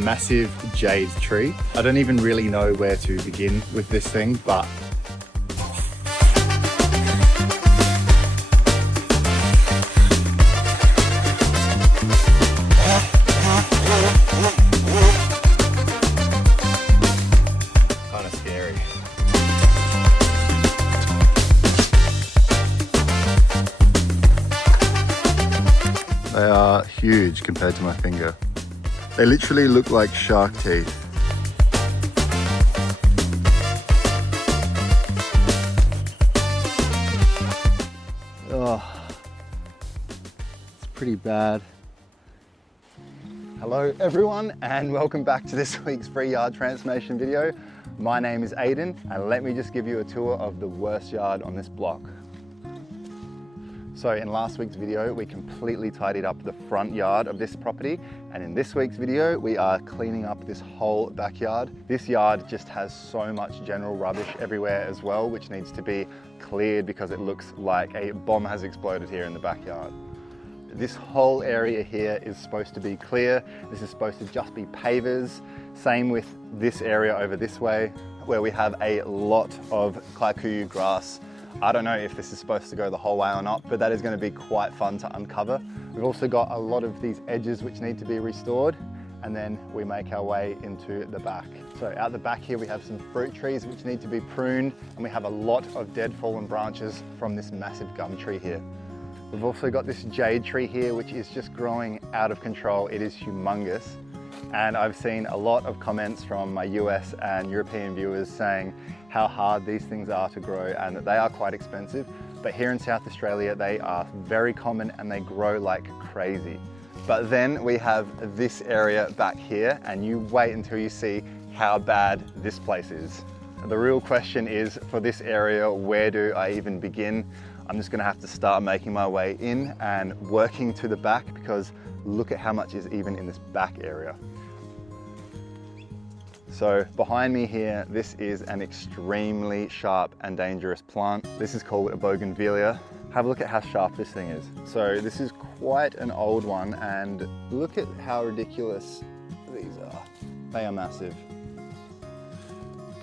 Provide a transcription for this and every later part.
massive jade tree. I don't even really know where to begin with this thing, but kind of scary. They are huge compared to my finger. They literally look like shark teeth. Oh, it's pretty bad. Hello everyone, and welcome back to this week's free yard transformation video. My name is Aiden, and let me just give you a tour of the worst yard on this block. So in last week's video, we completely tidied up the front yard of this property. And in this week's video, we are cleaning up this whole backyard. This yard just has so much general rubbish everywhere as well, which needs to be cleared because it looks like a bomb has exploded here in the backyard. This whole area here is supposed to be clear. This is supposed to just be pavers. Same with this area over this way, where we have a lot of kikuyu grass. I don't know if this is supposed to go the whole way or not, but that is going to be quite fun to uncover. We've also got a lot of these edges which need to be restored, and then we make our way into the back. So out the back here we have some fruit trees which need to be pruned, and we have a lot of dead fallen branches from this massive gum tree here. We've also got this jade tree here which is just growing out of control. It is humongous. And I've seen a lot of comments from my US and European viewers saying how hard these things are to grow and that they are quite expensive. But here in South Australia, they are very common and they grow like crazy. But then we have this area back here, and you wait until you see how bad this place is. The real question is, for this area, where do I even begin? I'm just gonna have to start making my way in and working to the back, because look at how much is even in this back area. So behind me here, this is an extremely sharp and dangerous plant. This is called a bougainvillea. Have a look at how sharp this thing is. So this is quite an old one, and look at how ridiculous these are. They are massive.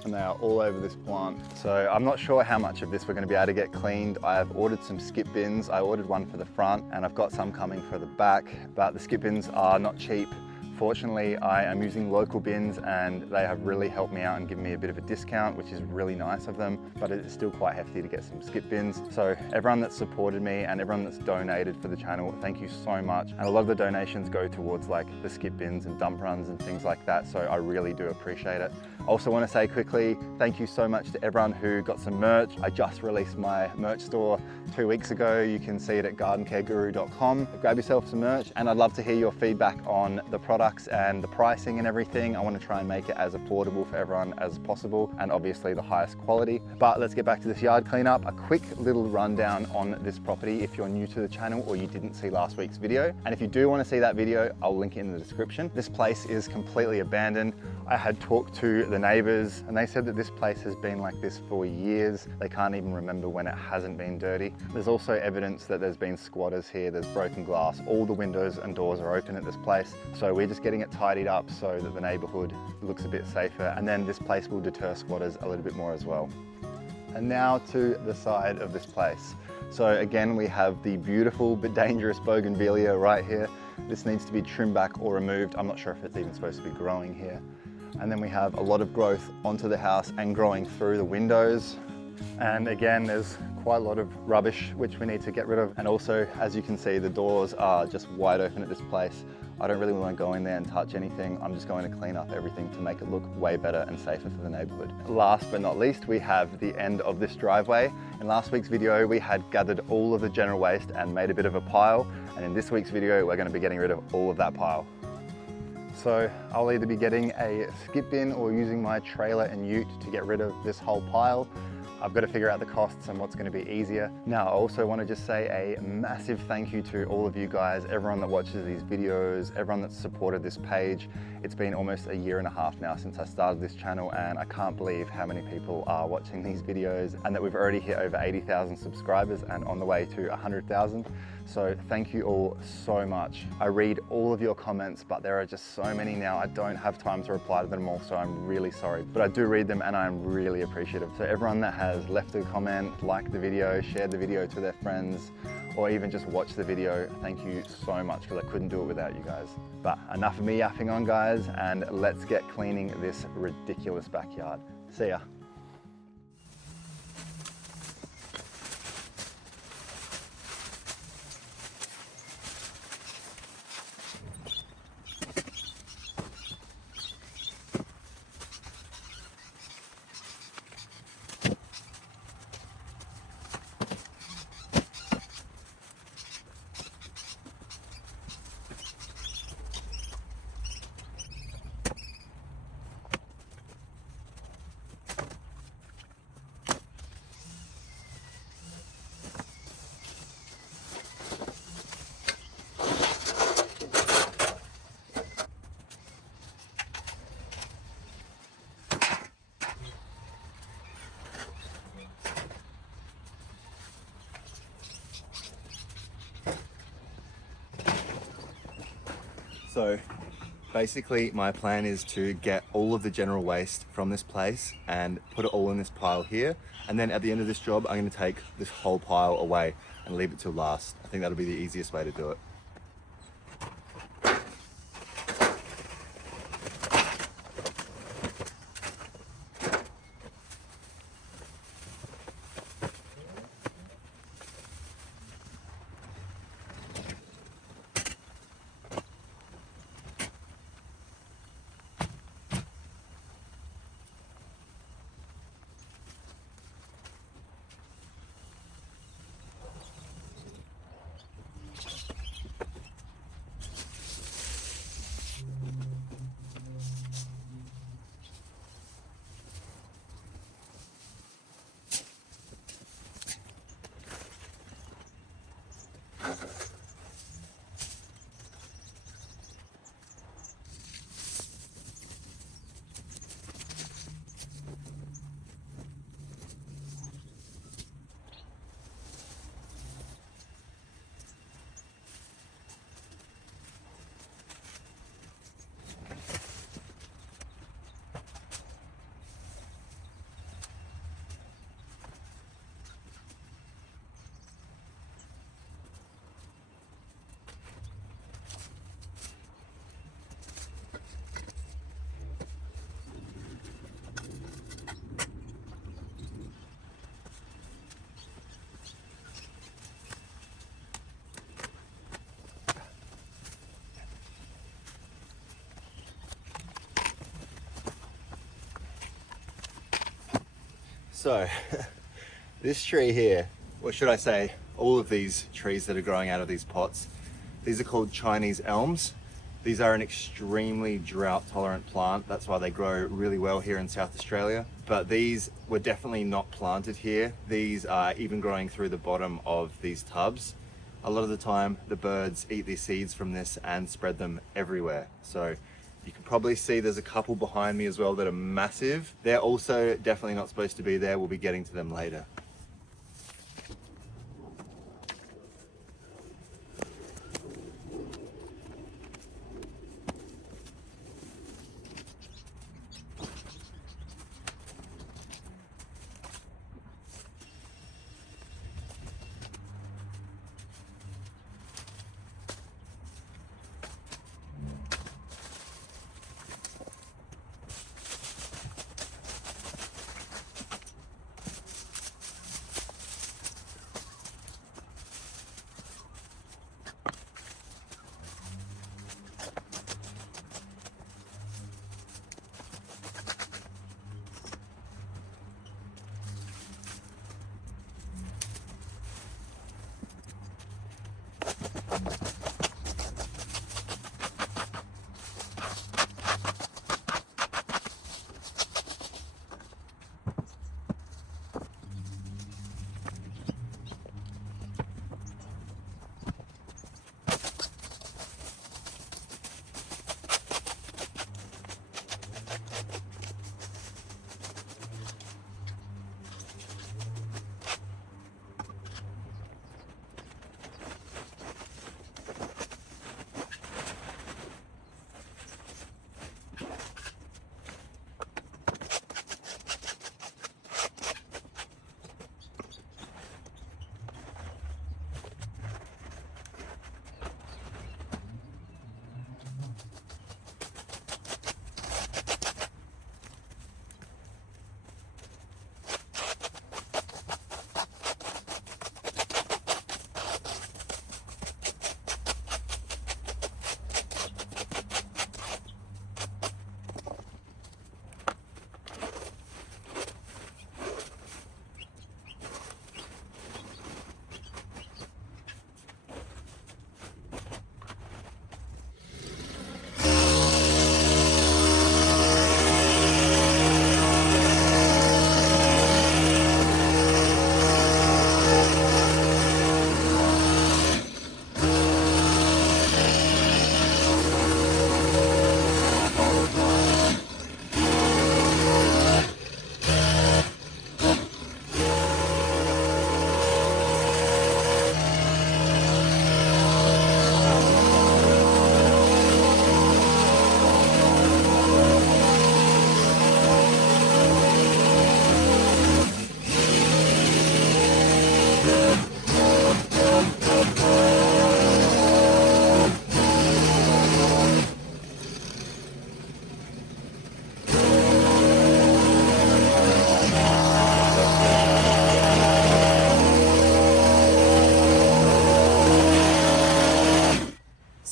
And they are all over this plant. So I'm not sure how much of this we're going to be able to get cleaned. I have ordered some skip bins. I ordered one for the front and I've got some coming for the back, but the skip bins are not cheap. Fortunately, I am using local bins and they have really helped me out and given me a bit of a discount, which is really nice of them, but it is still quite hefty to get some skip bins. So everyone that's supported me and everyone that's donated for the channel, thank you so much. And a lot of the donations go towards like the skip bins and dump runs and things like that, so I really do appreciate it. I also want to say quickly, thank you so much to everyone who got some merch. I just released my merch store 2 weeks ago. You can see it at gardencareguru.com. Grab yourself some merch, and I'd love to hear your feedback on the products and the pricing and everything. I want to try and make it as affordable for everyone as possible, and obviously the highest quality. But let's get back to this yard cleanup. A quick little rundown on this property if you're new to the channel or you didn't see last week's video. And if you do want to see that video, I'll link it in the description. This place is completely abandoned. I had talked to the neighbors and they said that this place has been like this for years. They can't even remember when it hasn't been dirty. There's also evidence that there's been squatters here. There's broken glass. All the windows and doors are open at this place. So we're just getting it tidied up so that the neighborhood looks a bit safer. And then this place will deter squatters a little bit more as well. And now to the side of this place. So again, we have the beautiful but dangerous bougainvillea right here. This needs to be trimmed back or removed. I'm not sure if it's even supposed to be growing here. And then we have a lot of growth onto the house and growing through the windows. And again, there's quite a lot of rubbish which we need to get rid of. And also, as you can see, the doors are just wide open at this place. I don't really want to go in there and touch anything. I'm just going to clean up everything to make it look way better and safer for the neighborhood. Last but not least, we have the end of this driveway. In last week's video, we had gathered all of the general waste and made a bit of a pile. And in this week's video, we're going to be getting rid of all of that pile. So I'll either be getting a skip bin or using my trailer and ute to get rid of this whole pile. I've got to figure out the costs and what's going to be easier. Now, I also want to just say a massive thank you to all of you guys, everyone that watches these videos, everyone that's supported this page. It's been almost a year and a half now since I started this channel, and I can't believe how many people are watching these videos and that we've already hit over 80,000 subscribers and on the way to 100,000. So thank you all so much. I read all of your comments, but there are just so many now. I don't have time to reply to them all, so I'm really sorry. But I do read them and I'm really appreciative. So everyone that has left a comment, liked the video, shared the video to their friends, or even just watched the video, thank you so much, because I couldn't do it without you guys. But enough of me yapping on, guys, and let's get cleaning this ridiculous backyard. See ya. So basically my plan is to get all of the general waste from this place and put it all in this pile here. And then at the end of this job, I'm going to take this whole pile away and leave it till last. I think that'll be the easiest way to do it. So this tree here, or should I say all of these trees that are growing out of these pots, these are called Chinese elms. These are an extremely drought tolerant plant. That's why they grow really well here in South Australia. But these were definitely not planted here. These are even growing through the bottom of these tubs. A lot of the time the birds eat these seeds from this and spread them everywhere. So you can probably see there's a couple behind me as well that are massive. They're also definitely not supposed to be there. We'll be getting to them later.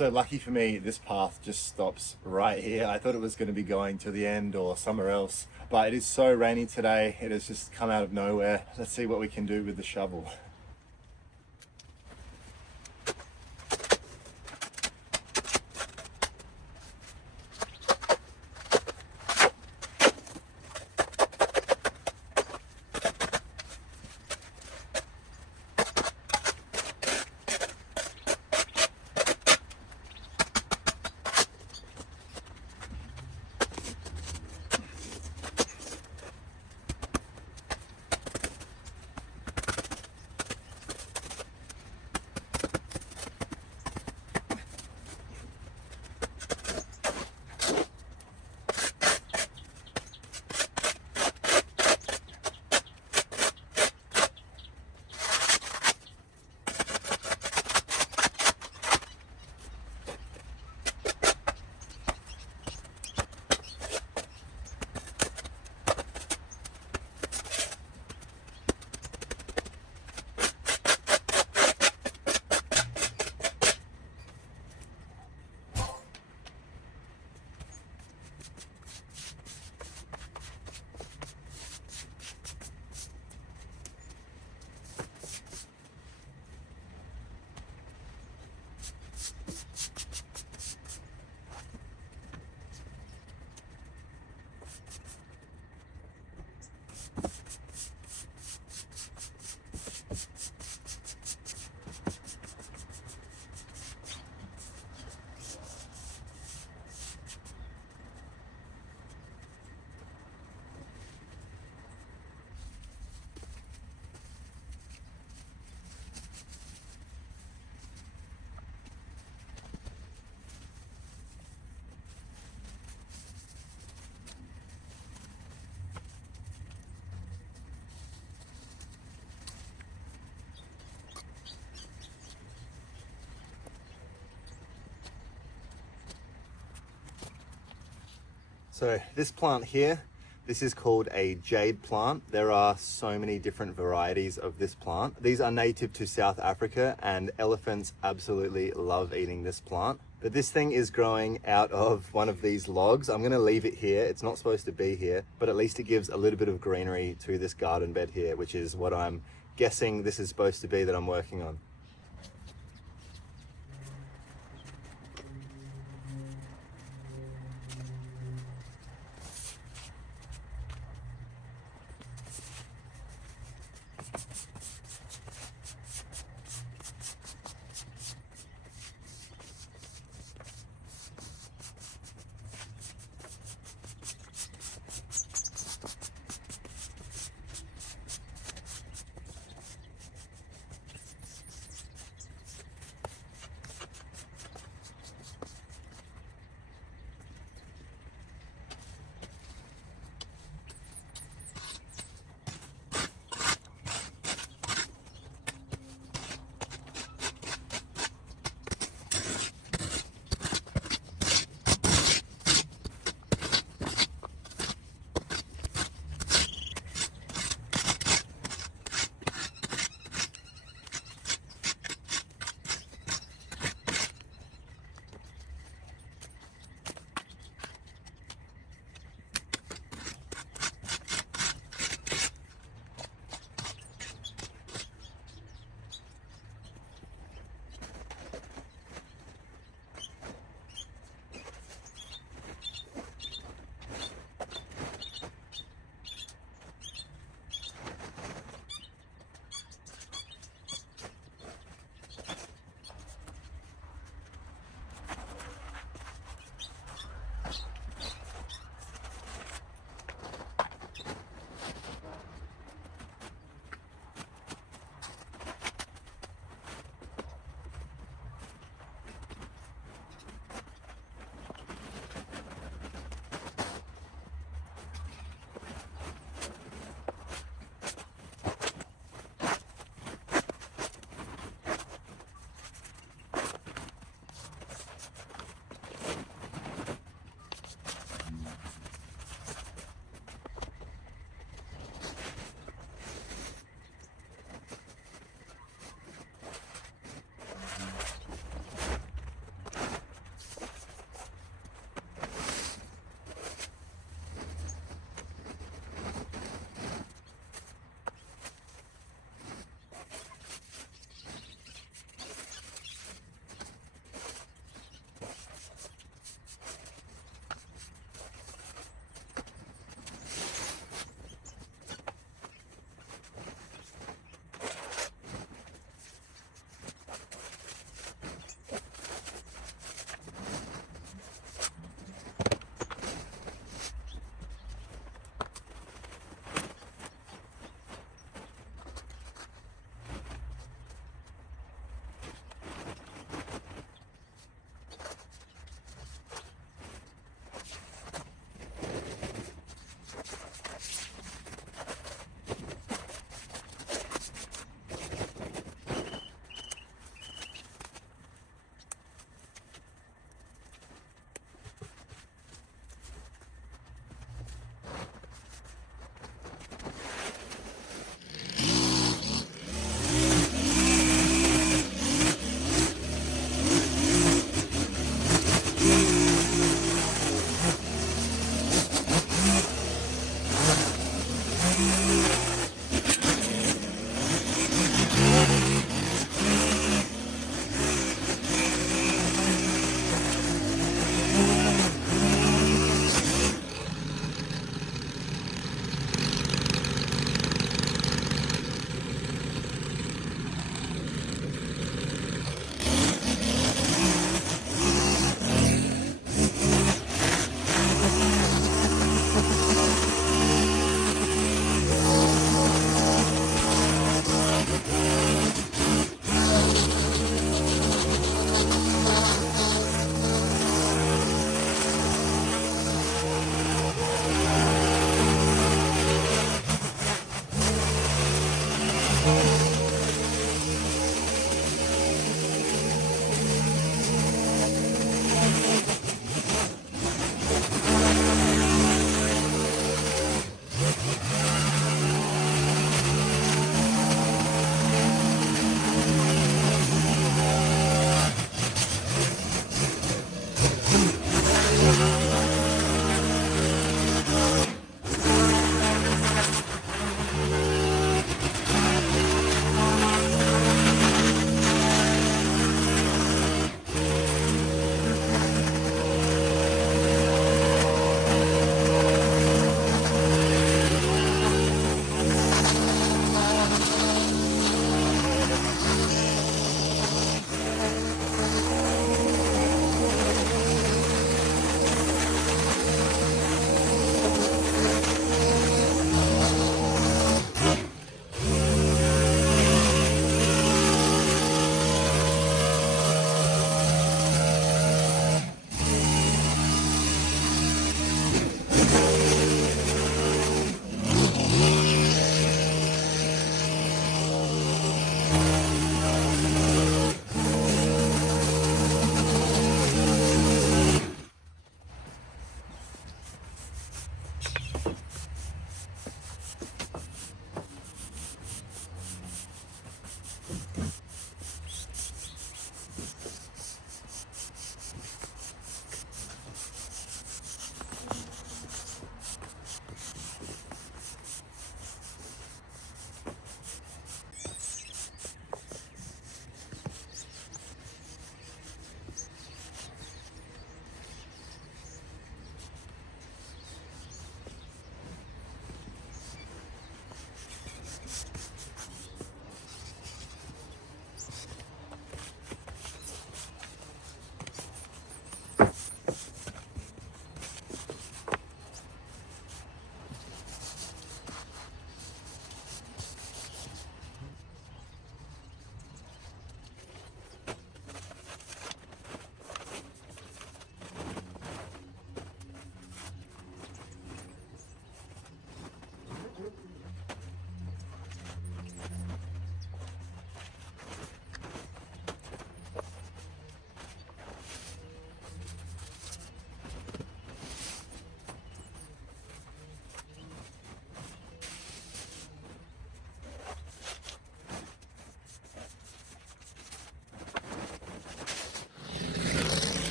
So lucky for me, this path just stops right here. I thought it was going to be going to the end or somewhere else, but it is so rainy today. It has just come out of nowhere. Let's see what we can do with the shovel. So this plant here, this is called a jade plant. There are so many different varieties of this plant. These are native to South Africa and elephants absolutely love eating this plant. But this thing is growing out of one of these logs. I'm gonna leave it here. It's not supposed to be here, but at least it gives a little bit of greenery to this garden bed here, which is what I'm guessing this is supposed to be that I'm working on.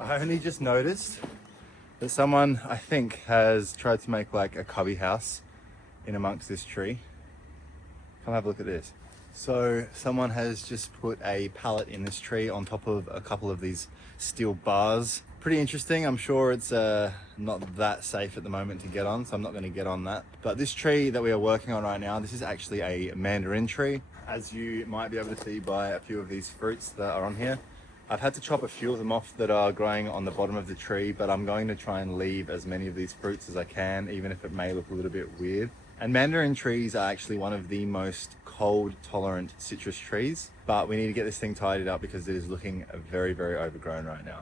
I only just noticed that someone, I think, has tried to make like a cubby house in amongst this tree. Come have a look at this. So someone has just put a pallet in this tree on top of a couple of these steel bars. Pretty interesting. I'm sure it's not that safe at the moment to get on, so I'm not going to get on that. But this tree that we are working on right now, this is actually a mandarin tree, as you might be able to see by a few of these fruits that are on here. I've had to chop a few of them off that are growing on the bottom of the tree, but I'm going to try and leave as many of these fruits as I can, even if it may look a little bit weird. And mandarin trees are actually one of the most cold tolerant citrus trees, but we need to get this thing tidied up because it is looking very, very overgrown right now.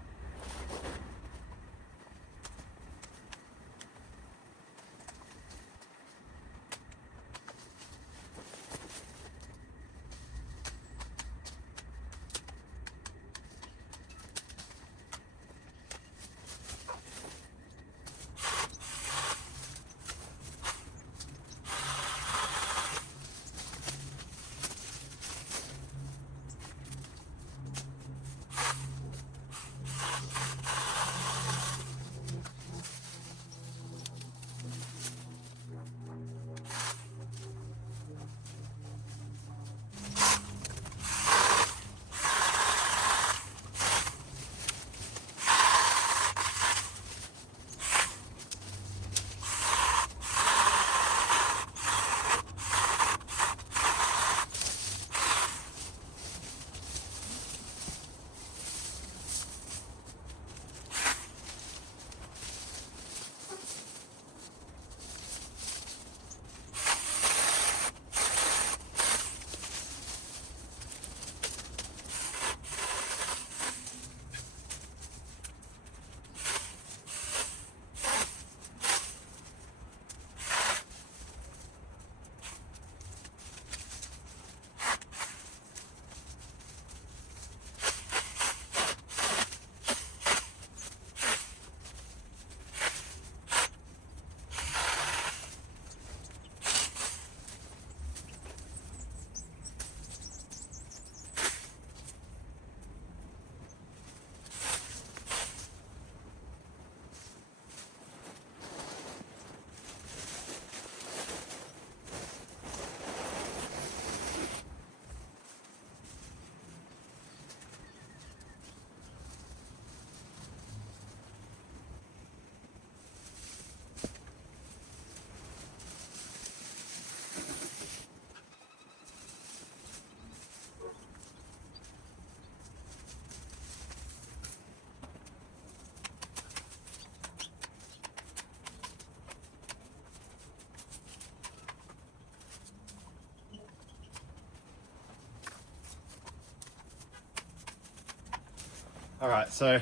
All right, so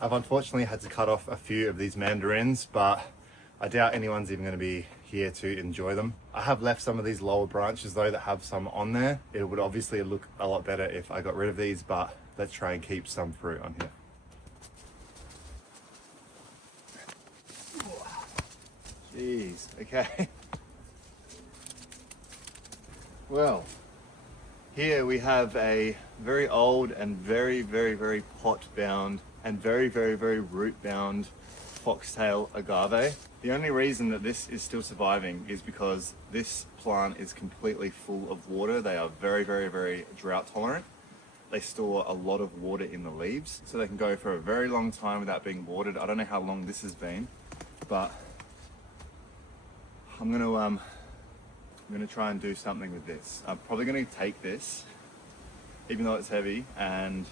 I've unfortunately had to cut off a few of these mandarins, but I doubt anyone's even going to be here to enjoy them. I have left some of these lower branches though that have some on there. It would obviously look a lot better if I got rid of these, but let's try and keep some fruit on here. Jeez, okay. Well, here we have a very old and very, very, very pot-bound and very, very, very root-bound foxtail agave. The only reason that this is still surviving is because this plant is completely full of water. They are very, very, very drought tolerant. They store a lot of water in the leaves, so they can go for a very long time without being watered. I don't know how long this has been, but I'm gonna try and do something with this. I'm probably gonna take this, even though it's heavy, and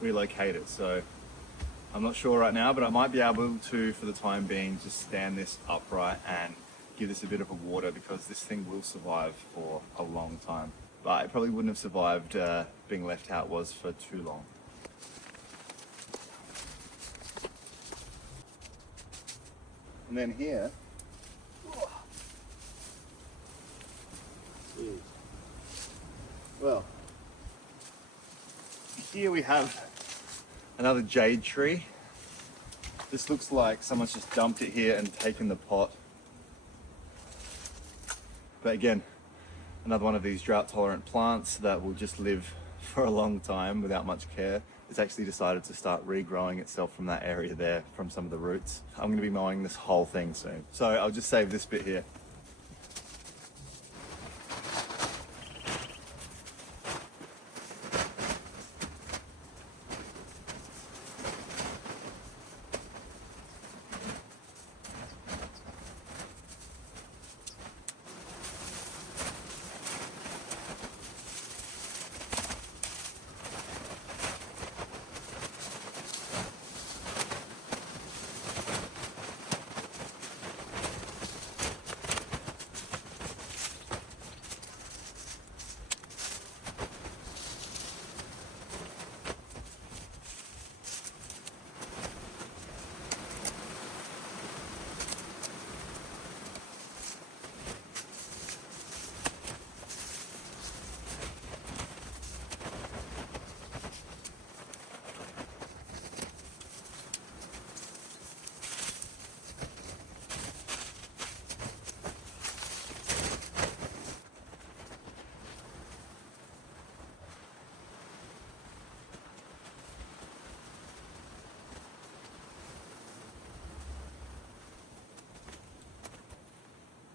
relocate it. So I'm not sure right now, but I might be able to, for the time being, just stand this upright and give this a bit of a water, because this thing will survive for a long time. But it probably wouldn't have survived being left how it was for too long. And then here, well, here we have another jade tree. This looks like someone's just dumped it here and taken the pot. But again, another one of these drought tolerant plants that will just live for a long time without much care. It's actually decided to start regrowing itself from that area there, from some of the roots. I'm going to be mowing this whole thing soon. So I'll just save this bit here.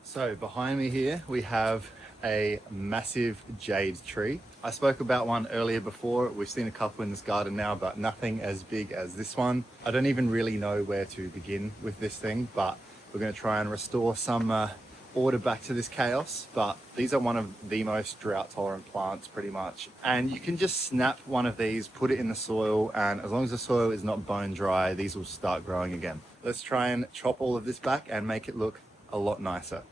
So behind me here, we have a massive jade tree. I spoke about one earlier before. We've seen a couple in this garden now, but nothing as big as this one. I don't even really know where to begin with this thing, but we're going to try and restore some order back to this chaos. But these are one of the most drought tolerant plants pretty much. And you can just snap one of these, put it in the soil, and as long as the soil is not bone dry, these will start growing again. Let's try and chop all of this back and make it look a lot nicer.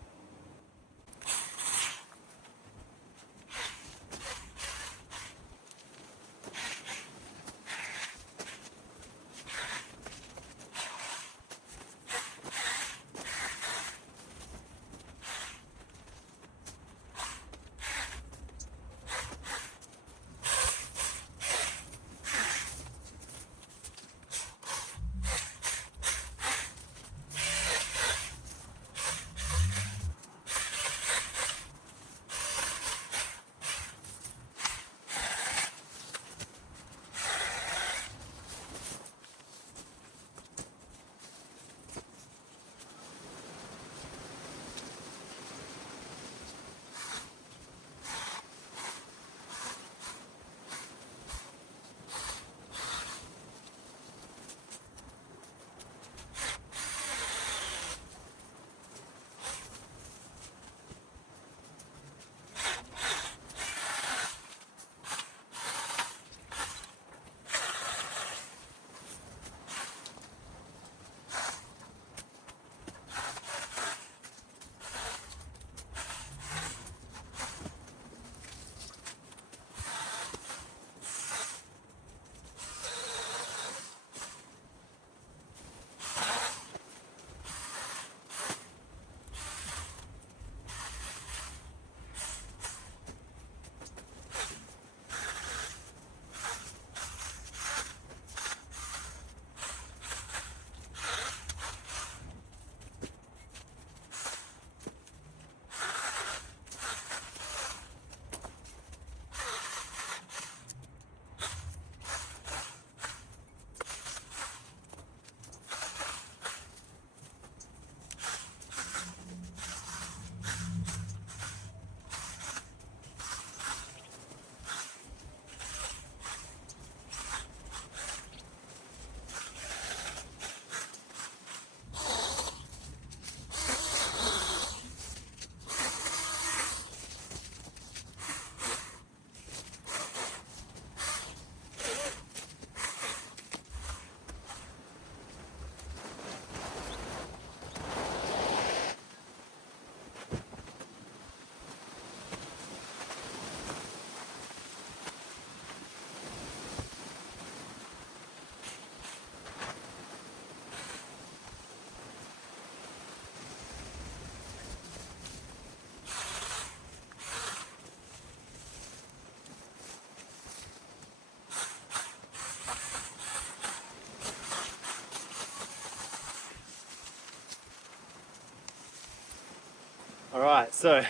All right, so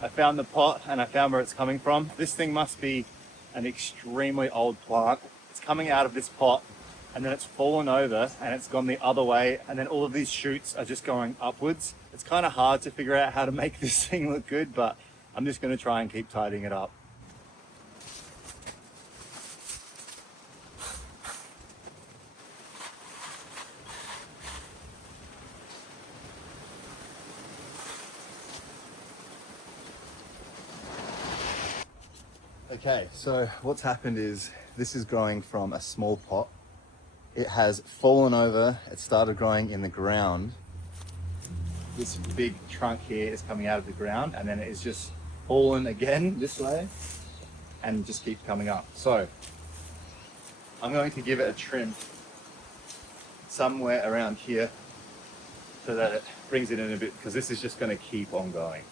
I found the pot and I found where it's coming from. This thing must be an extremely old plant. It's coming out of this pot and then it's fallen over and it's gone the other way, and then all of these shoots are just going upwards. It's kind of hard to figure out how to make this thing look good, but I'm just going to try and keep tidying it up. Okay, so what's happened is this is growing from a small pot. It has fallen over, it started growing in the ground. This big trunk here is coming out of the ground, and then it is just fallen again this way and just keeps coming up. So I'm going to give it a trim somewhere around here so that it brings it in a bit, because this is just going to keep on going.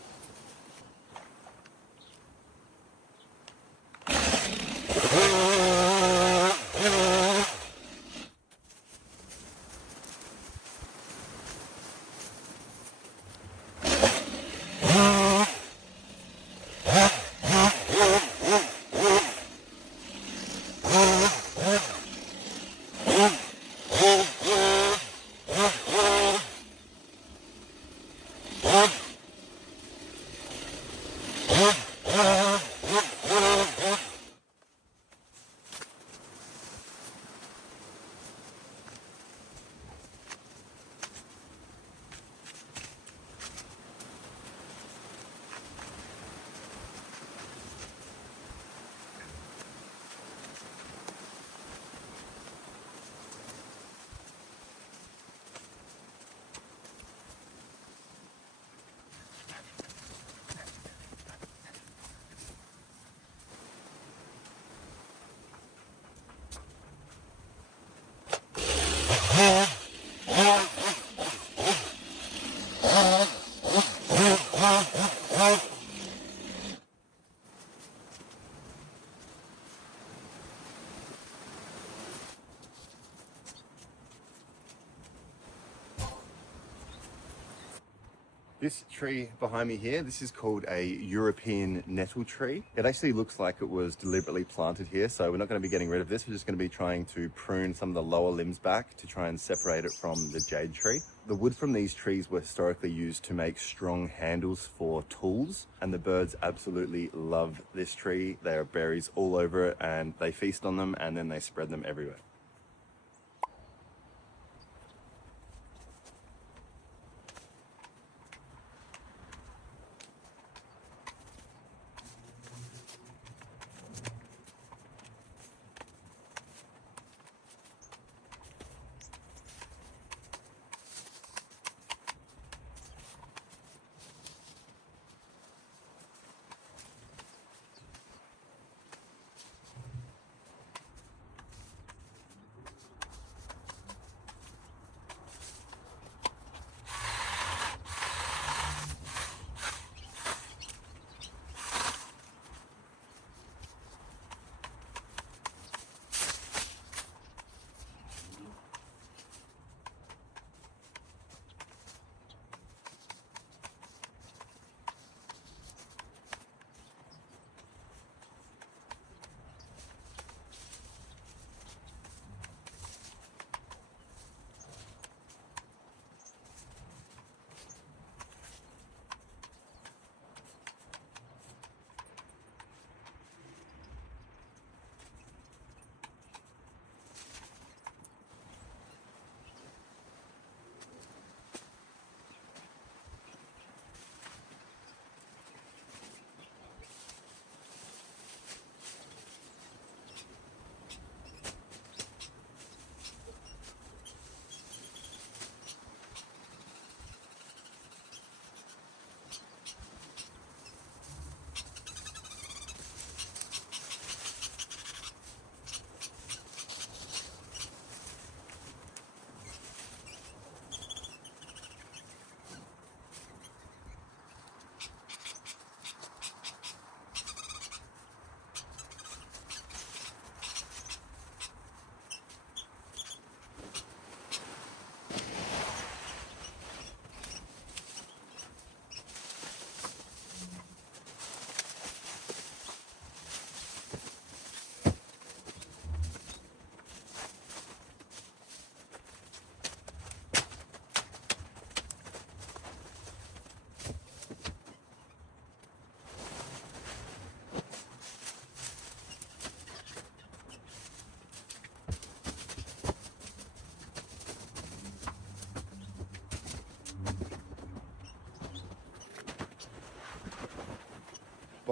This tree behind me here, this is called a European nettle tree. It actually looks like it was deliberately planted here, so we're not going to be getting rid of this. We're just going to be trying to prune some of the lower limbs back to try and separate it from the jade tree. The wood from these trees were historically used to make strong handles for tools, and the birds absolutely love this tree. There are berries all over it, and they feast on them, and then they spread them everywhere.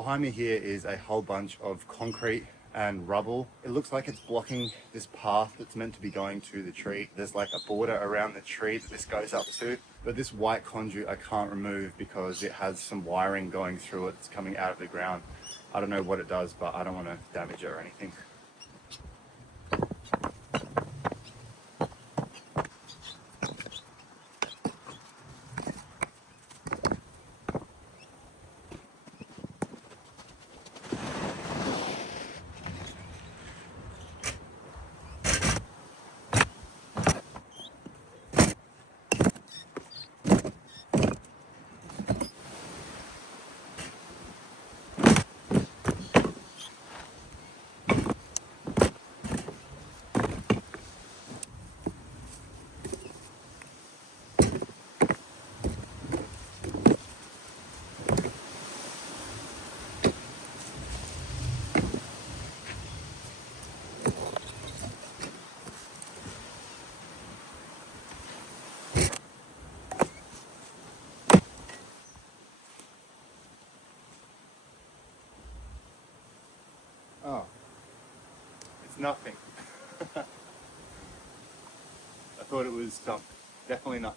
Behind me here is a whole bunch of concrete and rubble. It looks like it's blocking this path that's meant to be going to the tree. There's like a border around the tree that this goes up to, but this white conduit I can't remove because it has some wiring going through it that's coming out of the ground. I don't know what it does, but I don't want to damage it or anything. Oh, it's nothing. I thought it was something. Definitely nothing.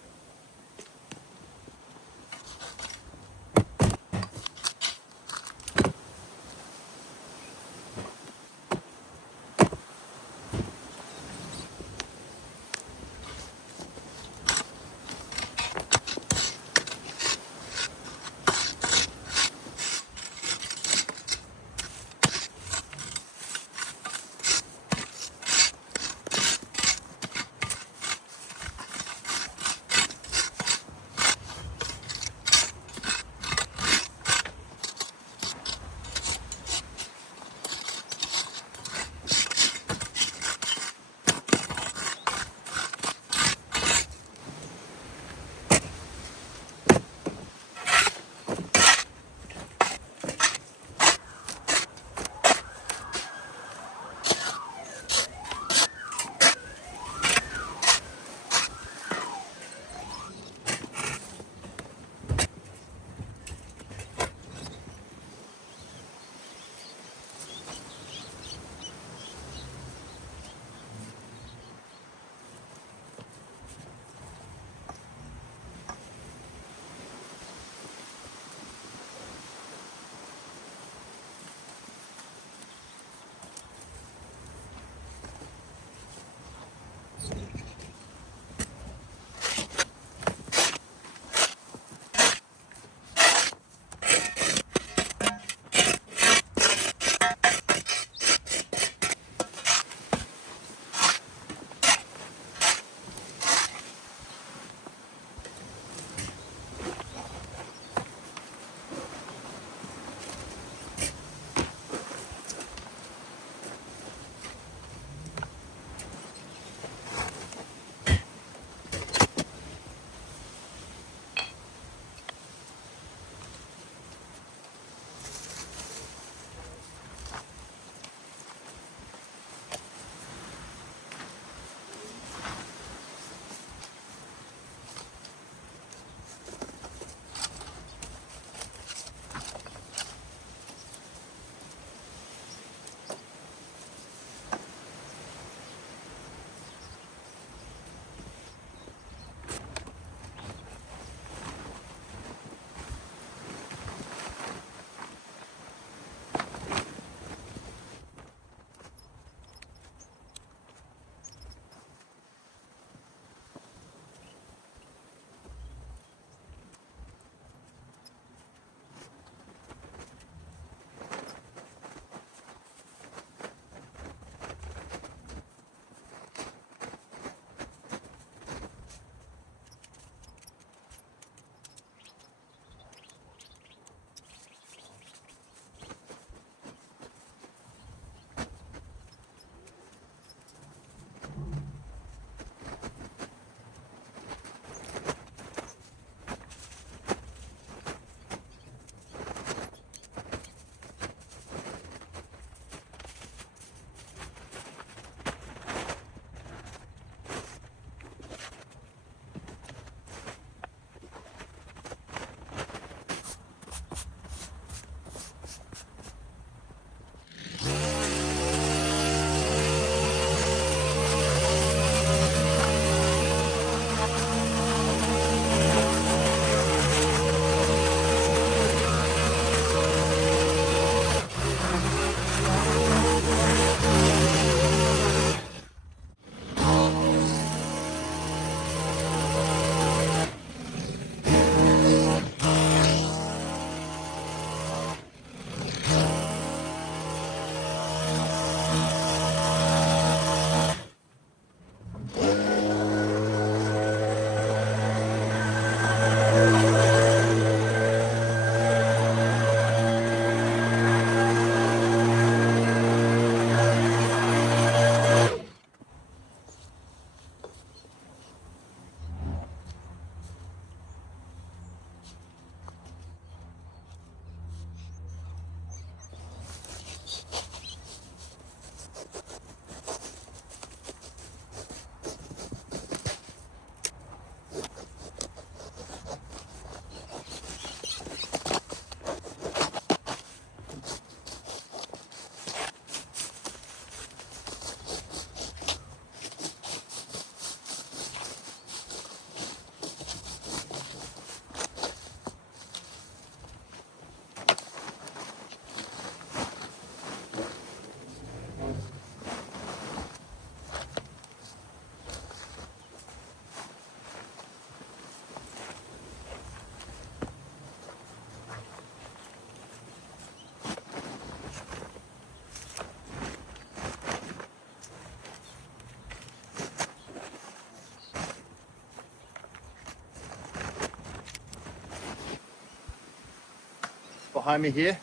behind me here,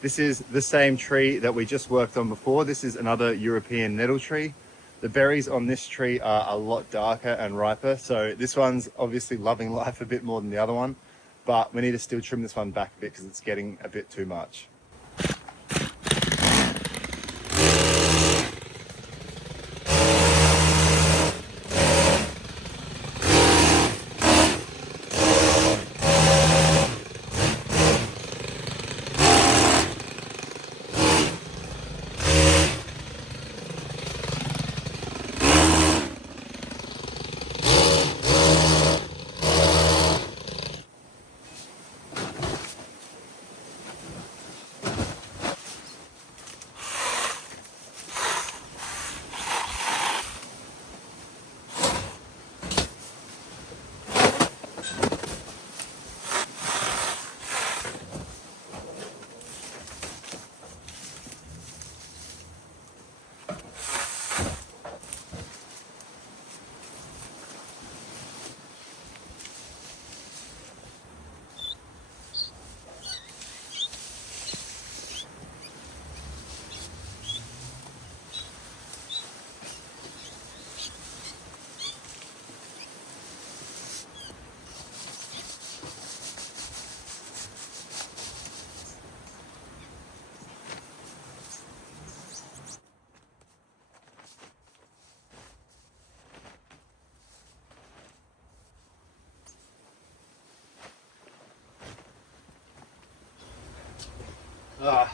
this is the same tree that we just worked on before. This is another European nettle tree. The berries on this tree are a lot darker and riper, so this one's obviously loving life a bit more than the other one, but we need to still trim this one back a bit because it's getting a bit too much.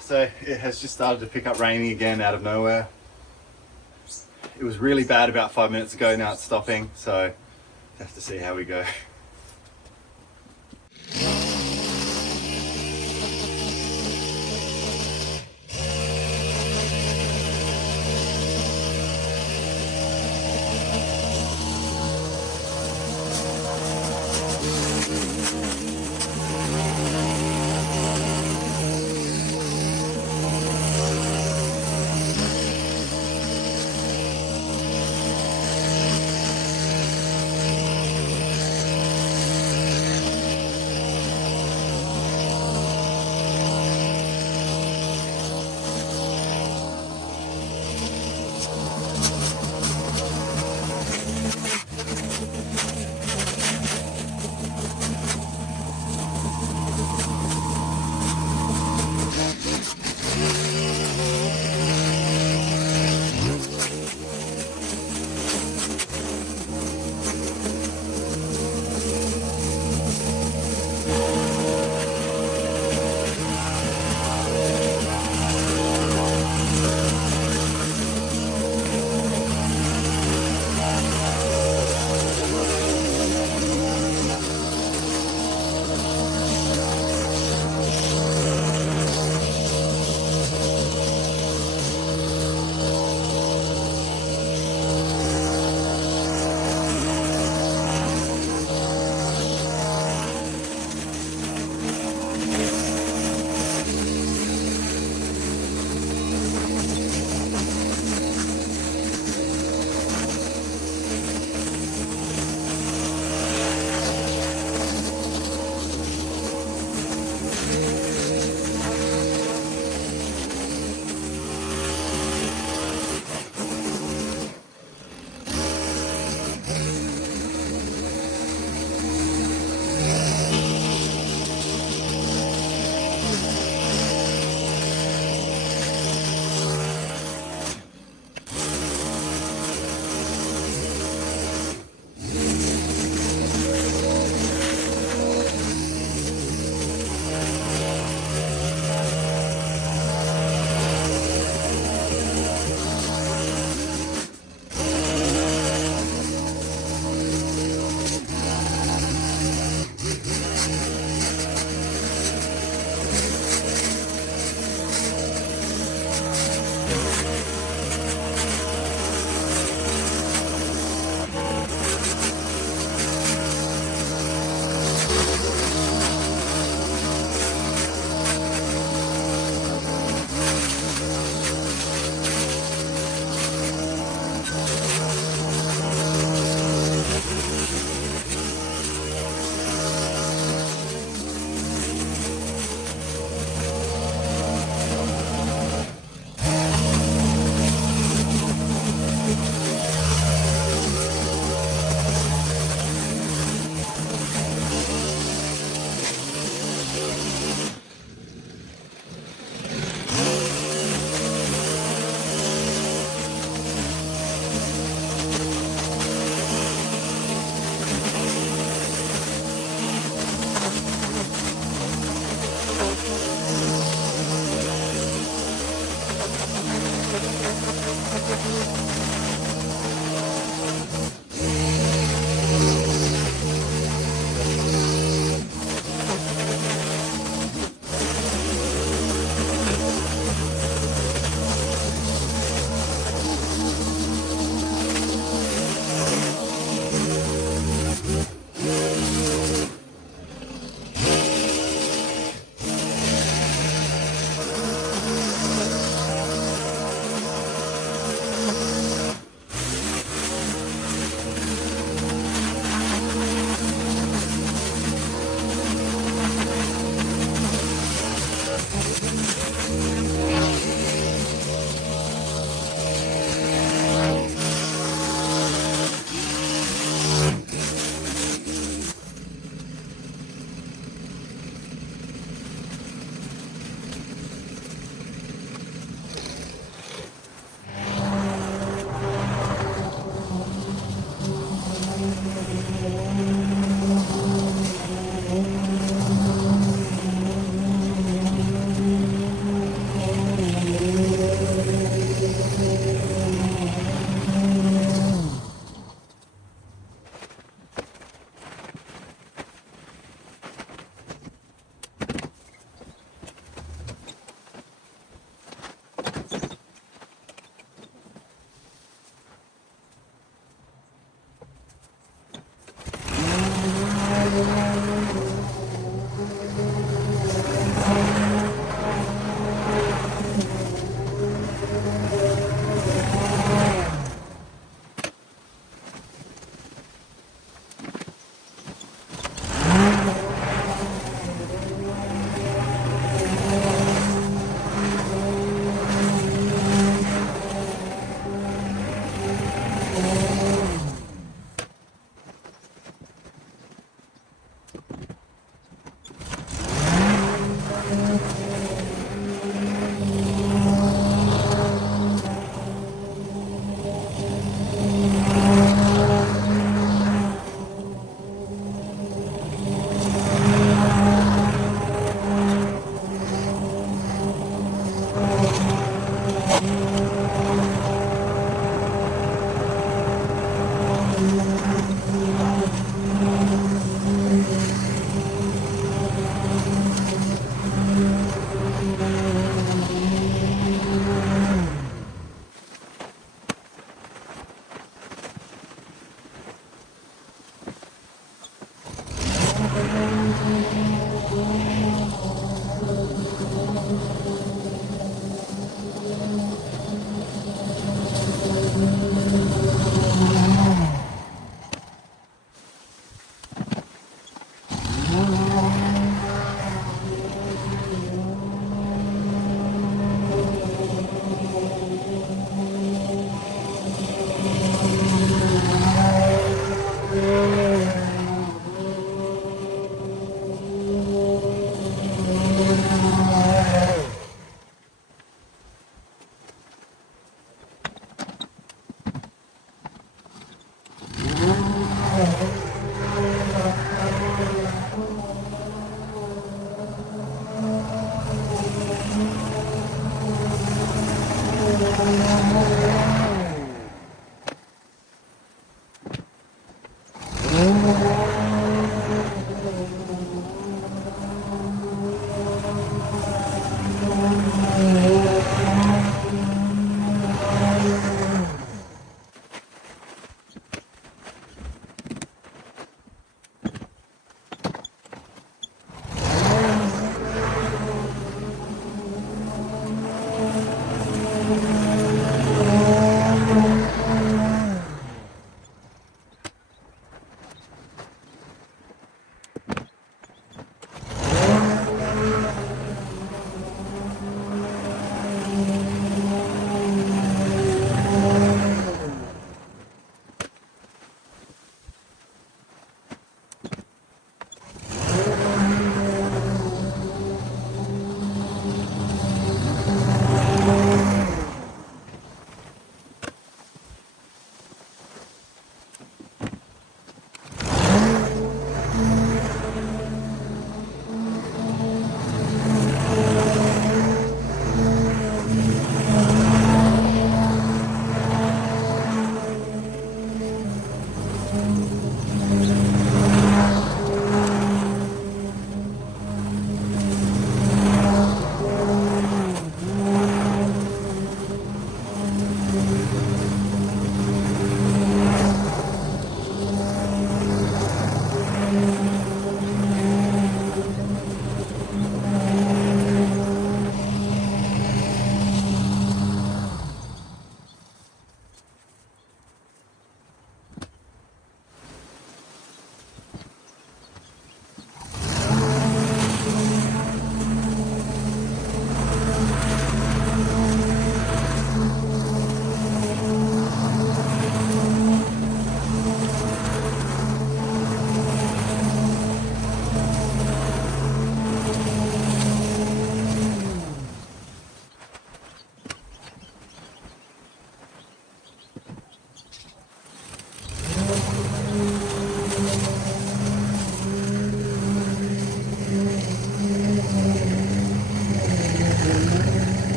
So it has just started to pick up raining again out of nowhere. It was really bad about 5 minutes ago, now it's stopping, so have to see how we go.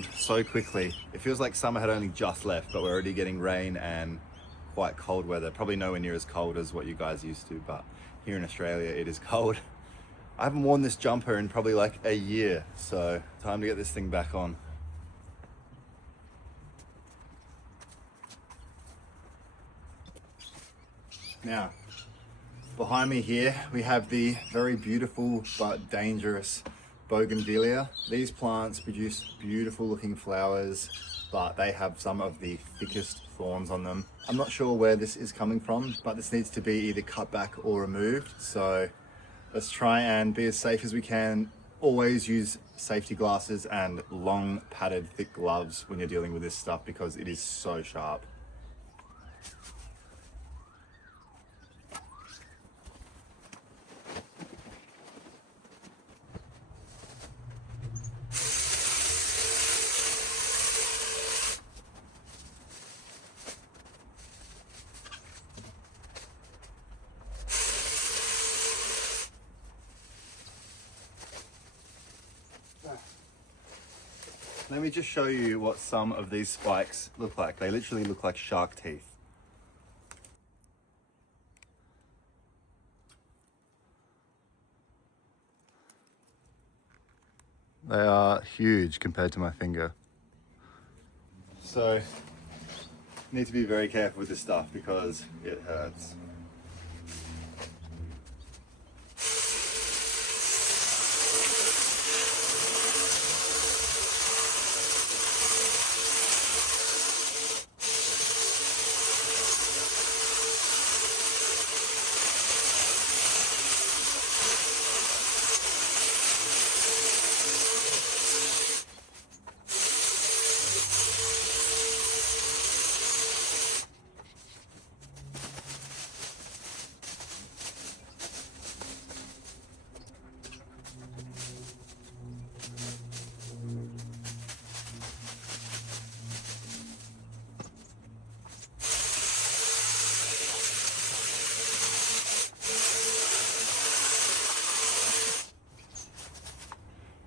cold so quickly. It feels like summer had only just left, but we're already getting rain and quite cold weather. Probably nowhere near as cold as what you guys used to, but here in Australia it is cold. I haven't worn this jumper in probably like a year, so time to get this thing back on. Now, behind me here, we have the very beautiful but dangerous bougainvillea. These plants produce beautiful looking flowers, but they have some of the thickest thorns on them. I'm not sure where this is coming from, but this needs to be either cut back or removed. So let's try and be as safe as we can. Always use safety glasses and long padded thick gloves when you're dealing with this stuff because it is so sharp. Let me just show you what some of these spikes look like. They literally look like shark teeth. They are huge compared to my finger. So, need to be very careful with this stuff because it hurts.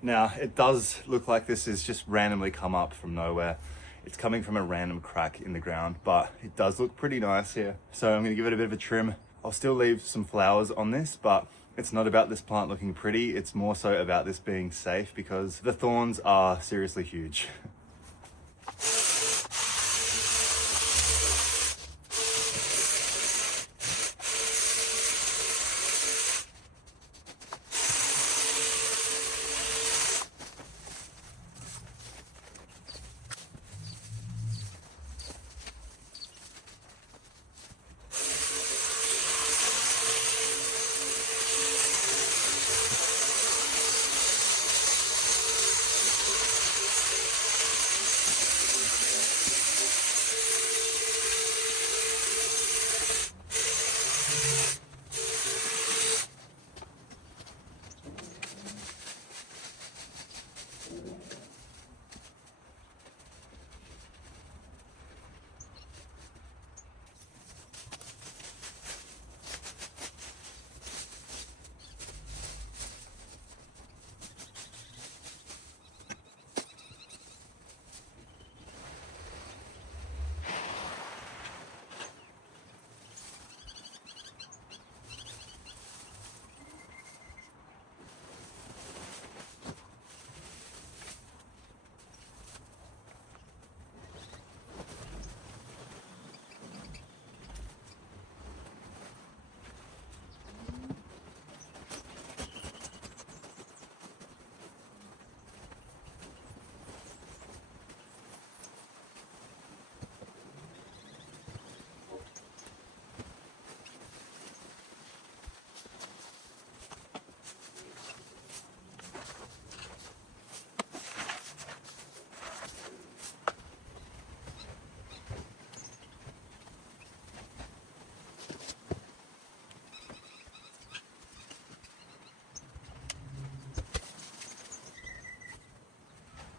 Now, it does look like this has just randomly come up from nowhere. It's coming from a random crack in the ground, but it does look pretty nice here. So I'm gonna give it a bit of a trim. I'll still leave some flowers on this, but it's not about this plant looking pretty. It's more so about this being safe because the thorns are seriously huge.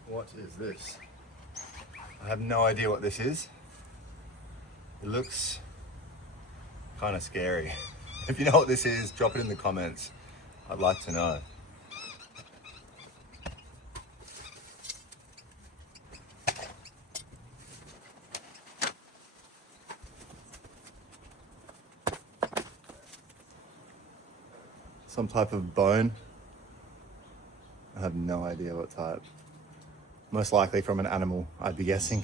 What is this? I have no idea what this is. It looks kind of scary. If you know what this is, drop it in the comments. I'd like to know. some type of bone. I have no idea what type. Most likely from an animal, I'd be guessing.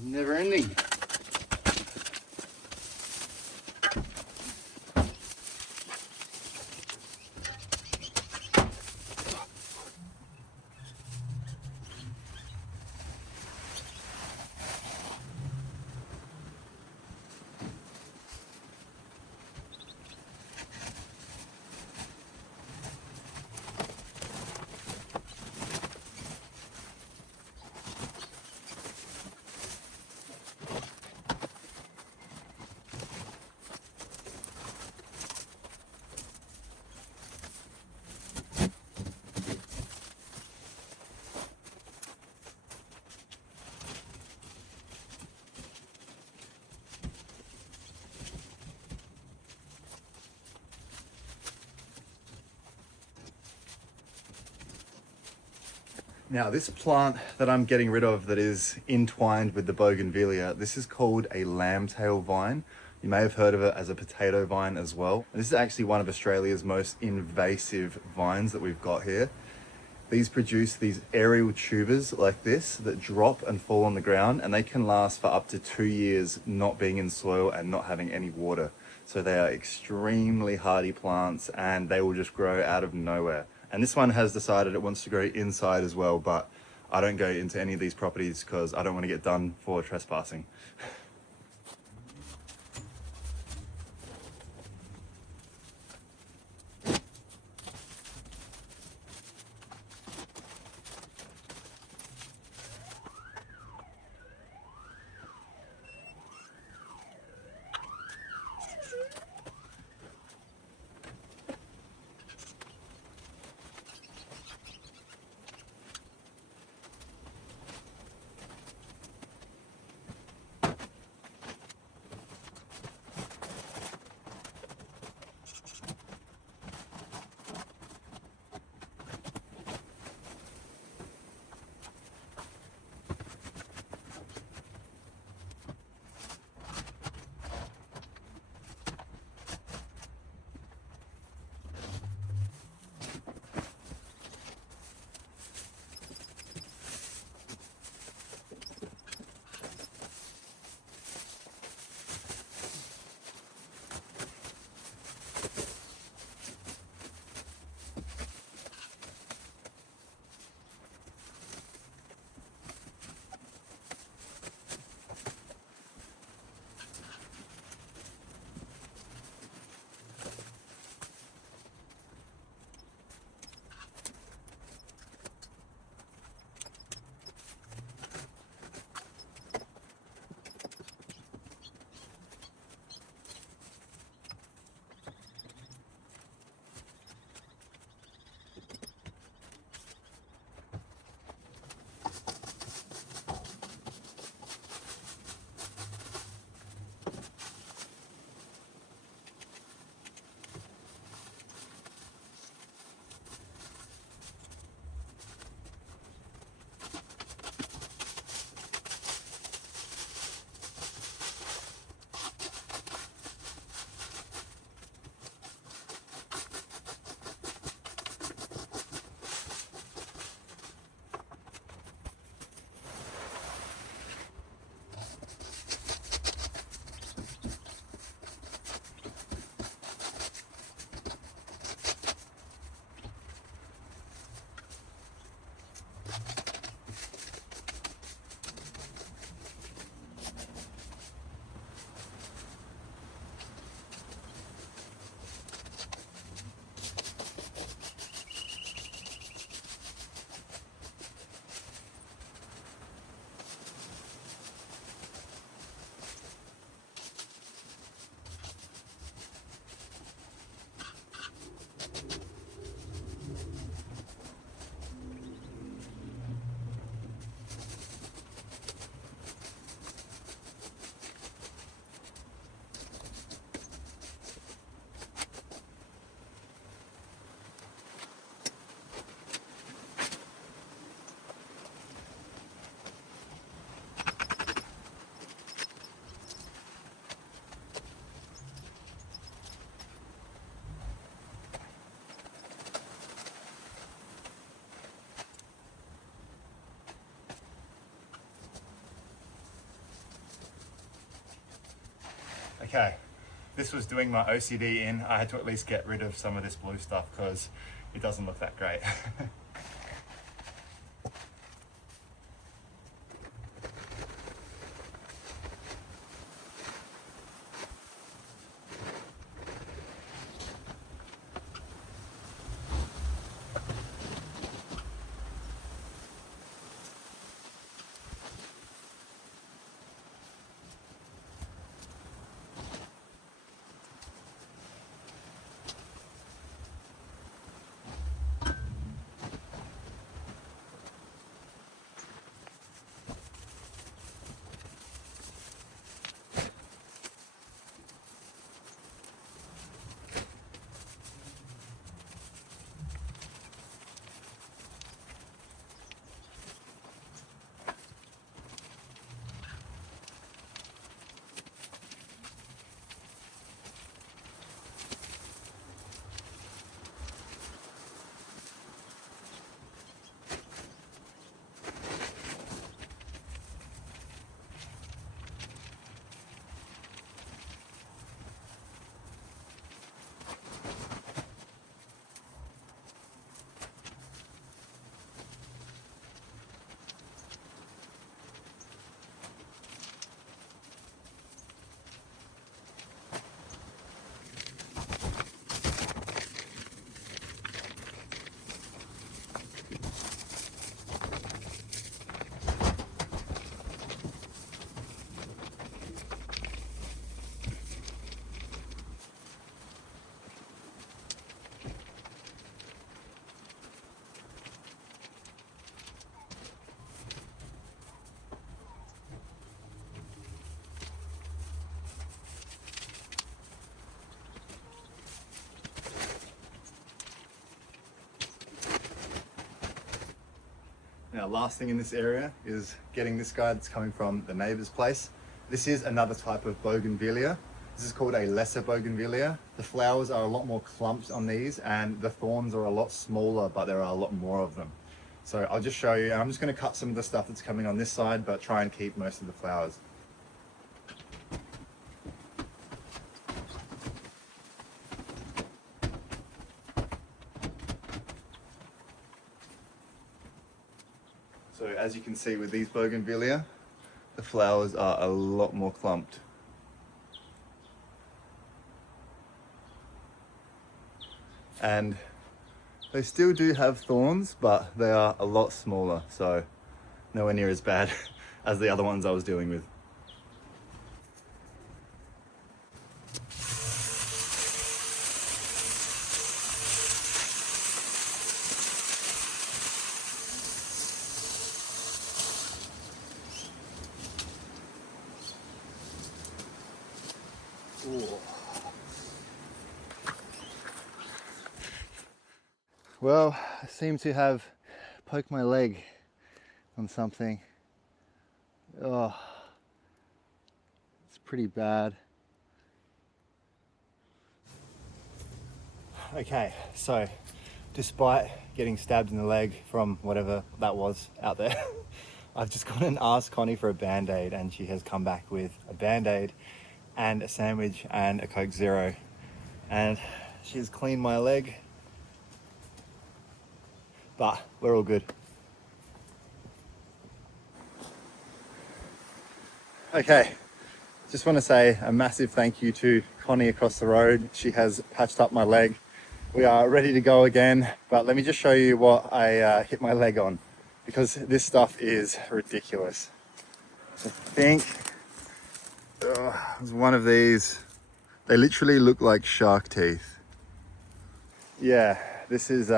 Never ending. Now this plant that I'm getting rid of that is entwined with the bougainvillea, this is called a lambtail vine. You may have heard of it as a potato vine as well. This is actually one of Australia's most invasive vines that we've got here. These produce these aerial tubers like this that drop and fall on the ground, and they can last for up to 2 years not being in soil and not having any water. So they are extremely hardy plants and they will just grow out of nowhere. And this one has decided it wants to grow inside as well, but I don't go into any of these properties because I don't want to get done for trespassing. Okay, this was doing my OCD in. I had to at least get rid of some of this blue stuff because it doesn't look that great. Now, last thing in this area is getting this guy that's coming from the neighbor's place. This is another type of bougainvillea. This is called a lesser bougainvillea. The flowers are a lot more clumped on these and the thorns are a lot smaller, but there are a lot more of them. So I'll just show you, and I'm just going to cut some of the stuff that's coming on this side, but try and keep most of the flowers. So as you can see with these bougainvillea, the flowers are a lot more clumped. And they still do have thorns, but they are a lot smaller, so nowhere near as bad as the other ones I was dealing with. Ooh. Well, I seem to have poked my leg on something. Oh, it's pretty bad. Okay, so despite getting stabbed in the leg from whatever that was out there, I've just gone and asked Connie for a Band-Aid, and she has come back with a Band-Aid and a sandwich and a Coke Zero. And she's cleaned my leg, but we're all good. Okay, just want to say a massive thank you to Connie across the road. She has patched up my leg. We are ready to go again, but let me just show you what I hit my leg on, because this stuff is ridiculous. I think it was one of these. They literally look like shark teeth. Yeah, this is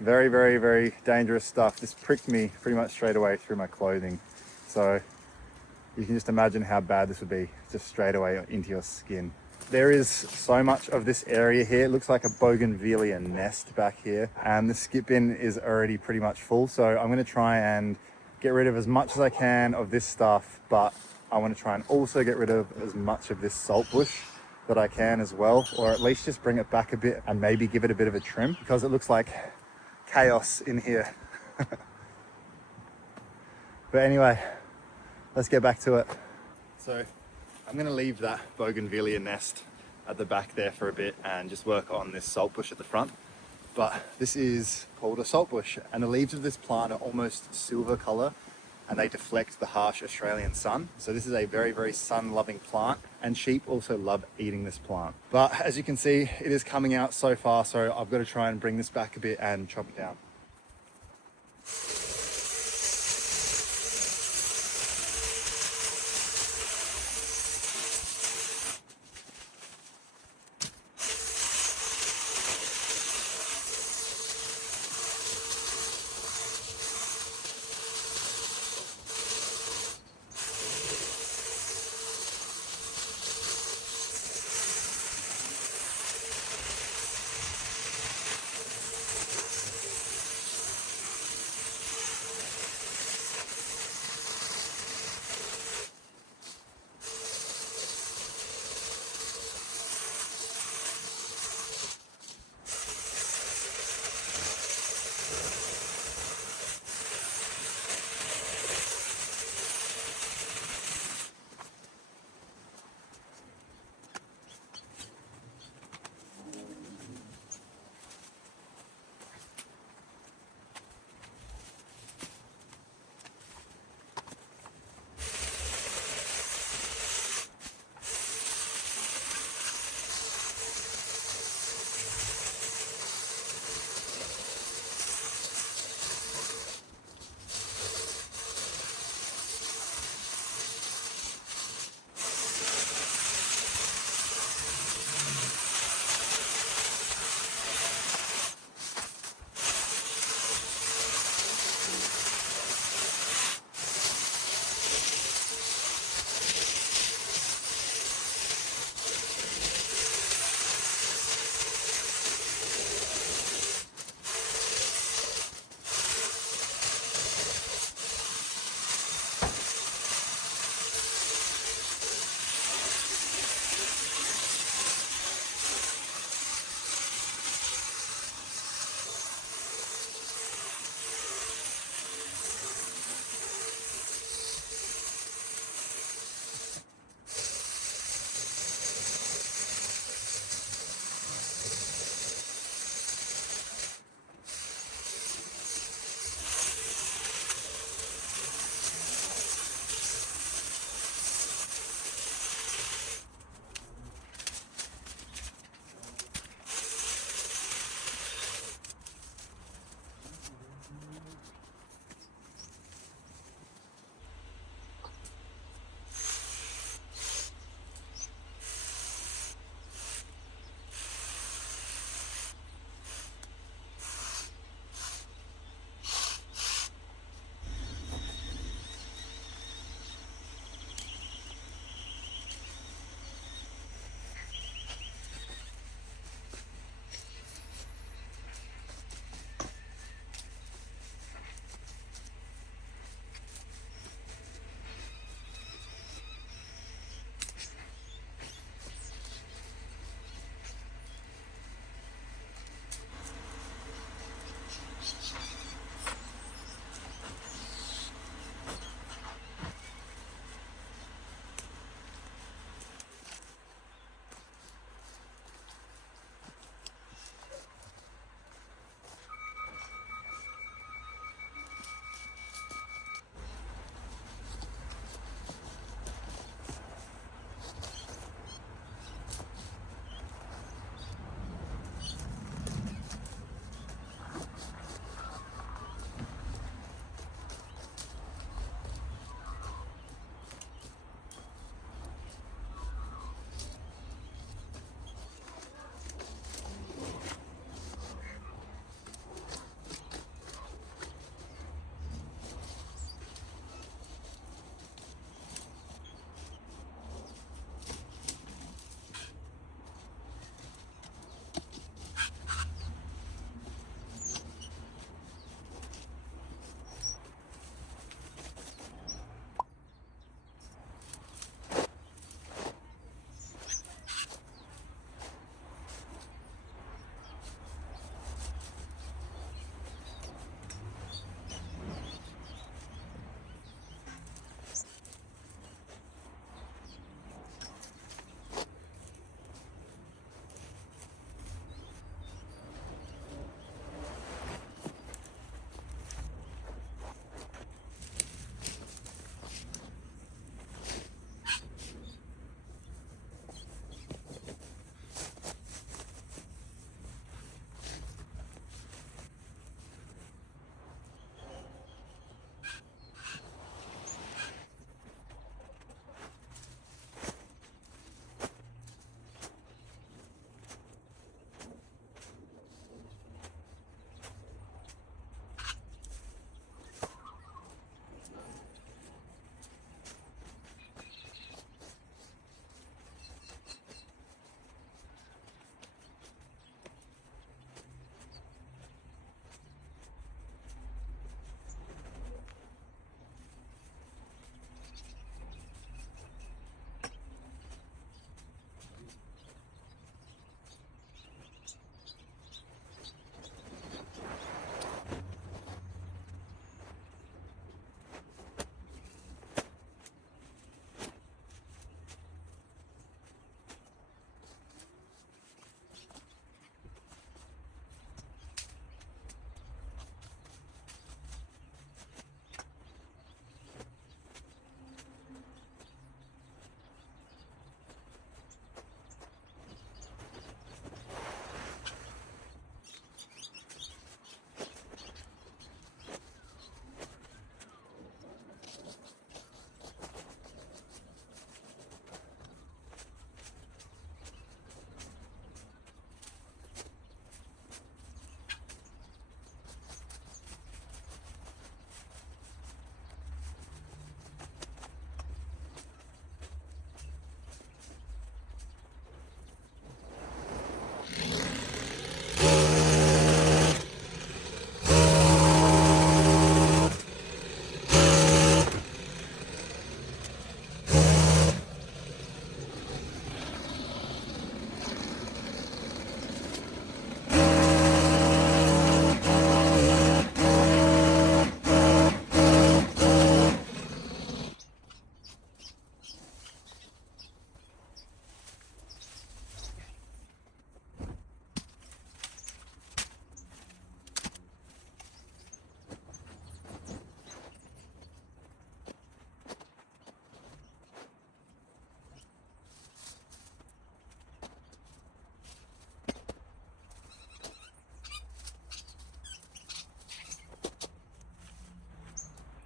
very, very, very dangerous stuff. This pricked me pretty much straight away through my clothing. So you can just imagine how bad this would be, just straight away into your skin. There is so much of this area here. It looks like a bougainvillea nest back here, and the skip bin is already pretty much full. So I'm gonna try and get rid of as much as I can of this stuff, but I want to try and also get rid of as much of this salt bush that I can as well, or at least just bring it back a bit and maybe give it a bit of a trim, because it looks like chaos in here. But anyway, let's get back to it. So I I'm gonna leave that bougainvillea nest at the back there for a bit and just work on this saltbush at the front. But this is called a saltbush, and the leaves of this plant are almost silver color and they deflect the harsh Australian sun. So this is a very, very sun-loving plant, and sheep also love eating this plant. But as you can see, it is coming out so far, so I've got to try and bring this back a bit and chop it down.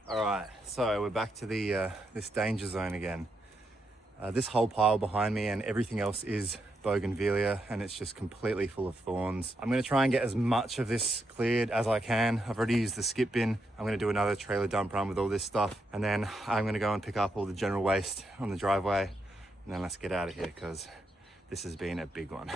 All right, so we're back to the this danger zone again. This whole pile behind me and everything else is bougainvillea, and it's just completely full of thorns. I'm gonna try and get as much of this cleared as I can. I've already used the skip bin. I'm gonna do another trailer dump run with all this stuff, and then I'm gonna go and pick up all the general waste on the driveway, and then let's get out of here because this has been a big one.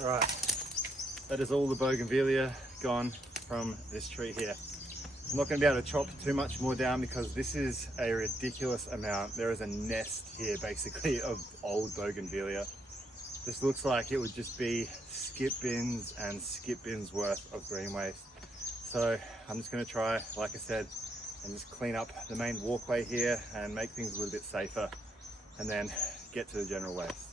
All right, that is all the bougainvillea gone from this tree here. I'm not going to be able to chop too much more down because this is a ridiculous amount. There is a nest here basically of old bougainvillea. This looks like it would just be skip bins and skip bins worth of green waste. So I'm just going to try, like I said, and just clean up the main walkway here and make things a little bit safer, and then get to the general waste.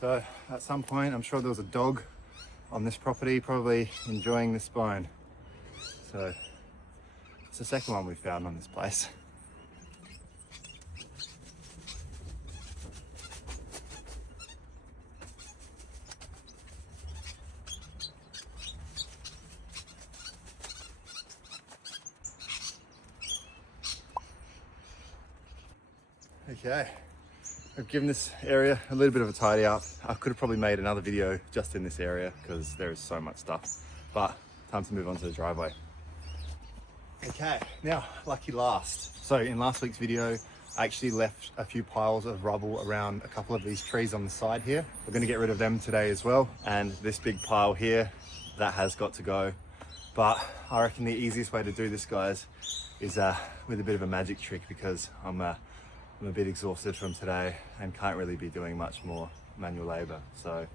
So at some point, I'm sure there was a dog on this property, probably enjoying this bone. So it's the second one we found on this place. Okay, I've given this area a little bit of a tidy up. I could have probably made another video just in this area because there is so much stuff, but time to move on to the driveway. Okay, now lucky last. So in last week's video, I actually left a few piles of rubble around a couple of these trees on the side here. We're gonna get rid of them today as well. And this big pile here, that has got to go. But I reckon the easiest way to do this, guys, is with a bit of a magic trick, because I'm a bit exhausted from today and can't really be doing much more manual labor. So